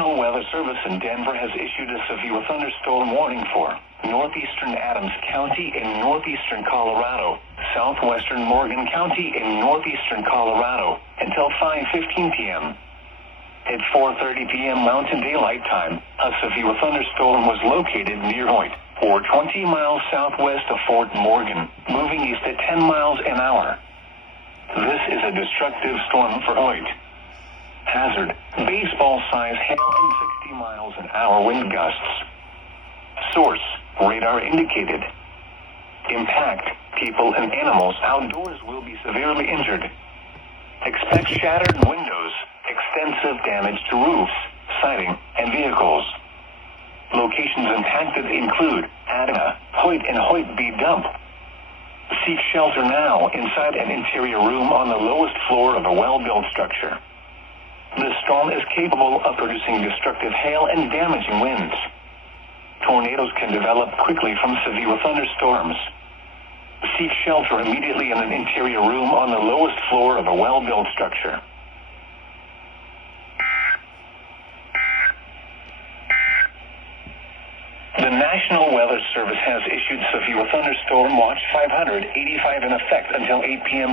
National Weather Service in Denver has issued a severe thunderstorm warning for northeastern Adams County in northeastern Colorado, southwestern Morgan County in northeastern Colorado, until 5:15 p.m. At 4:30 p.m. Mountain Daylight Time, a severe thunderstorm was located near Hoyt, or 20 miles southwest of Fort Morgan, moving east at 10 miles an hour. This is a destructive storm for Hoyt. Hazard: baseball-size hail and 60 miles an hour wind gusts. Source: radar indicated. Impact: people and animals outdoors will be severely injured. Expect shattered windows, extensive damage to roofs, siding, and vehicles. Locations impacted include Adana, Hoyt, and Hoyt B Dump. Seek shelter now inside an interior room on the lowest floor of a well-built structure. The storm is capable of producing destructive hail and damaging winds. Tornadoes can develop quickly from severe thunderstorms. Seek shelter immediately in an interior room on the lowest floor of a well-built structure. The National Weather Service has issued severe thunderstorm watch 585 in effect until 8 p.m.